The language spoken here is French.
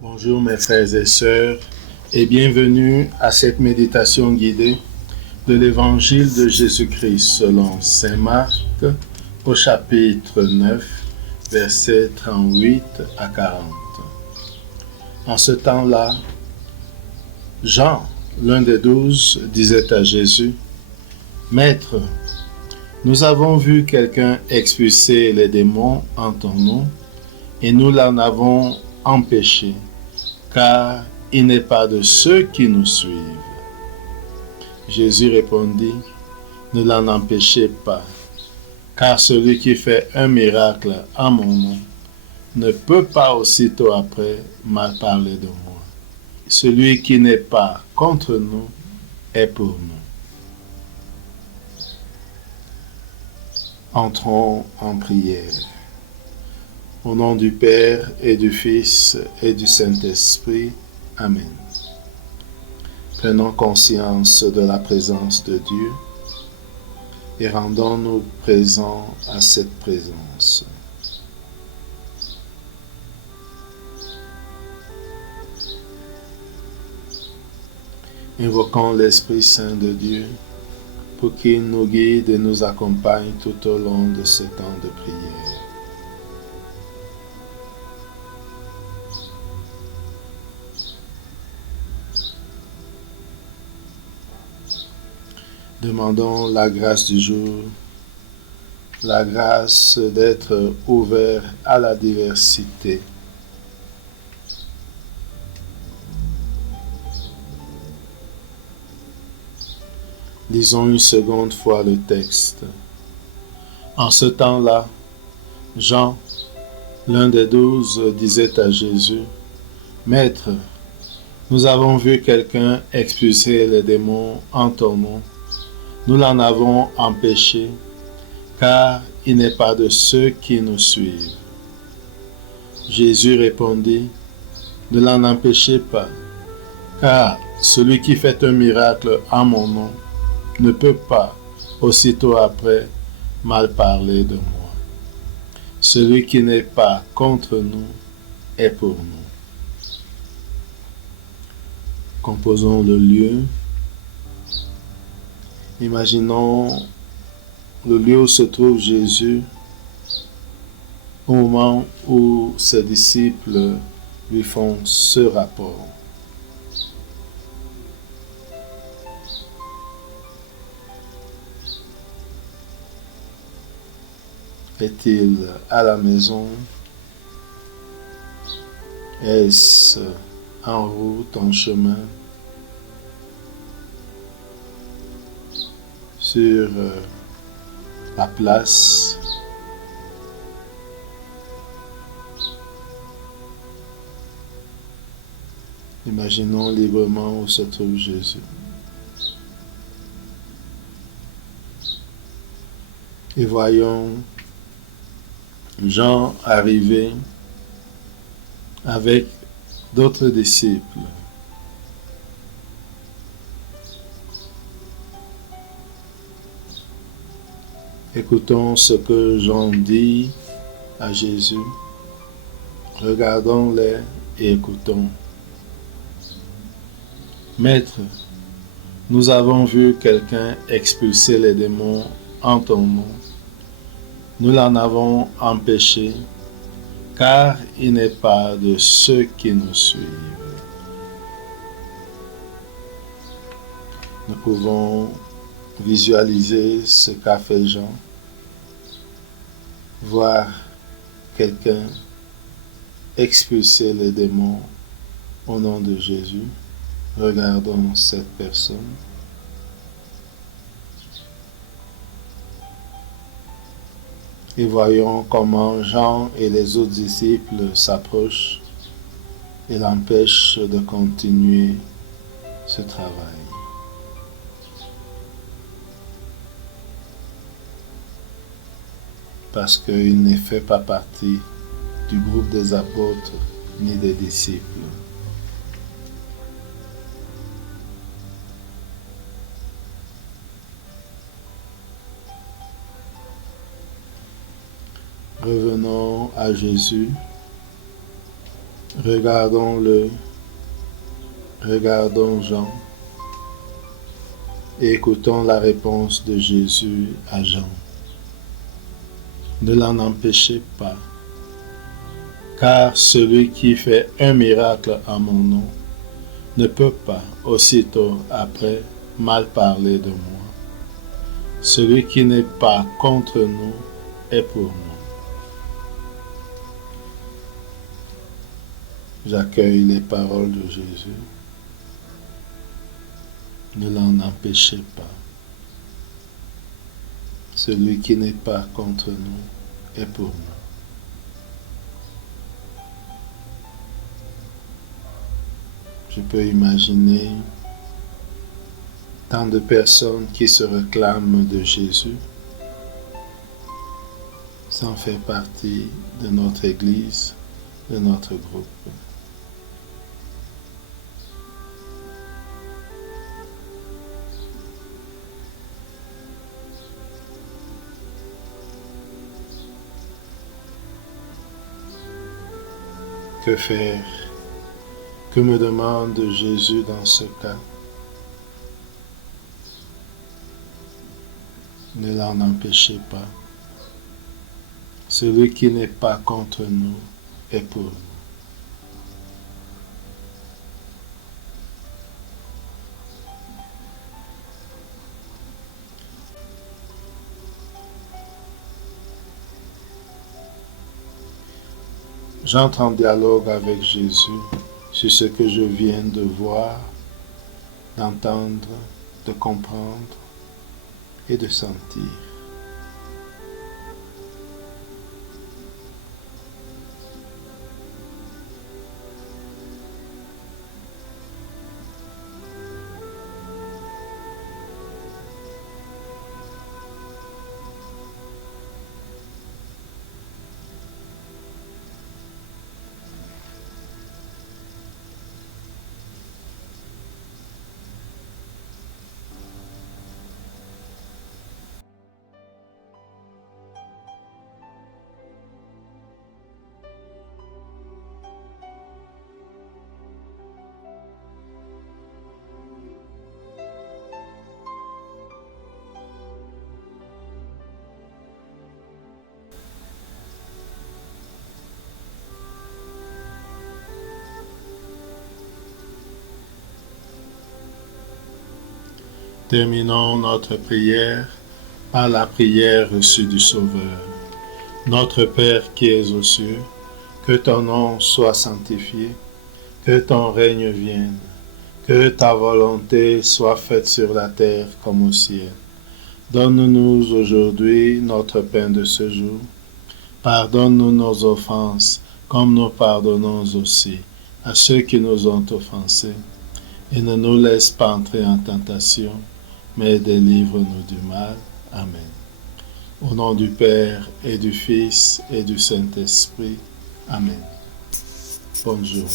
Bonjour mes frères et sœurs et bienvenue à cette méditation guidée de l'Évangile de Jésus-Christ selon Saint Marc au chapitre 9, versets 38 à 40. En ce temps-là, Jean, l'un des 12, disait à Jésus, « Maître, nous avons vu quelqu'un expulser les démons en ton nom et nous l'en avons empêché, car il n'est pas de ceux qui nous suivent. » Jésus répondit, « Ne l'en empêchez pas, car celui qui fait un miracle en mon nom ne peut pas aussitôt après mal parler de moi. Celui qui n'est pas contre nous est pour nous. » Entrons en prière. Au nom du Père et du Fils et du Saint-Esprit. Amen. Prenons conscience de la présence de Dieu et rendons-nous présents à cette présence. Invoquons l'Esprit Saint de Dieu pour qu'il nous guide et nous accompagne tout au long de ce temps de prière. Demandons la grâce du jour, la grâce d'être ouvert à la diversité. Lisons une seconde fois le texte. En ce temps-là, Jean, l'un des 12, disait à Jésus, « Maître, nous avons vu quelqu'un expulser les démons en ton nom. Nous l'en avons empêché, car il n'est pas de ceux qui nous suivent. » Jésus répondit, « Ne l'en empêchez pas, car celui qui fait un miracle en mon nom ne peut pas, aussitôt après, mal parler de moi. Celui qui n'est pas contre nous est pour nous. » Composons le lieu. Imaginons le lieu où se trouve Jésus au moment où ses disciples lui font ce rapport. Est-il à la maison? Est-ce en route, en chemin? Sur la place? Imaginons librement où se trouve Jésus. Et voyons Jean arriver avec d'autres disciples. Écoutons ce que Jean dit à Jésus. Regardons-les et écoutons. « Maître, nous avons vu quelqu'un expulser les démons en ton nom. Nous l'en avons empêché, car il n'est pas de ceux qui nous suivent. » Nous pouvons visualiser ce qu'a fait Jean, voir quelqu'un expulser les démons au nom de Jésus. Regardons cette personne. Et voyons comment Jean et les autres disciples s'approchent et l'empêchent de continuer ce travail. Parce qu'il ne fait pas partie du groupe des apôtres ni des disciples. Revenons à Jésus Regardons-le, regardons Jean et écoutons la réponse de Jésus à Jean. Ne l'en empêchez pas, car celui qui fait un miracle en mon nom ne peut pas aussitôt après mal parler de moi. Celui qui n'est pas contre nous est pour nous. J'accueille les paroles de Jésus. Ne l'en empêchez pas. Celui qui n'est pas contre nous est pour nous. Je peux imaginer tant de personnes qui se réclament de Jésus sans faire partie de notre Église, de notre groupe. Que faire? Que me demande Jésus dans ce cas? Ne l'en empêchez pas. Celui qui n'est pas contre nous est pour nous. J'entre en dialogue avec Jésus sur ce que je viens de voir, d'entendre, de comprendre et de sentir. Terminons notre prière par la prière reçue du Sauveur. Notre Père qui es aux cieux, que ton nom soit sanctifié, que ton règne vienne, que ta volonté soit faite sur la terre comme au ciel. Donne-nous aujourd'hui notre pain de ce jour. Pardonne-nous nos offenses, comme nous pardonnons aussi à ceux qui nous ont offensés. Et ne nous laisse pas entrer en tentation, mais délivre-nous du mal. Amen. Au nom du Père et du Fils et du Saint-Esprit. Amen. Bonne journée.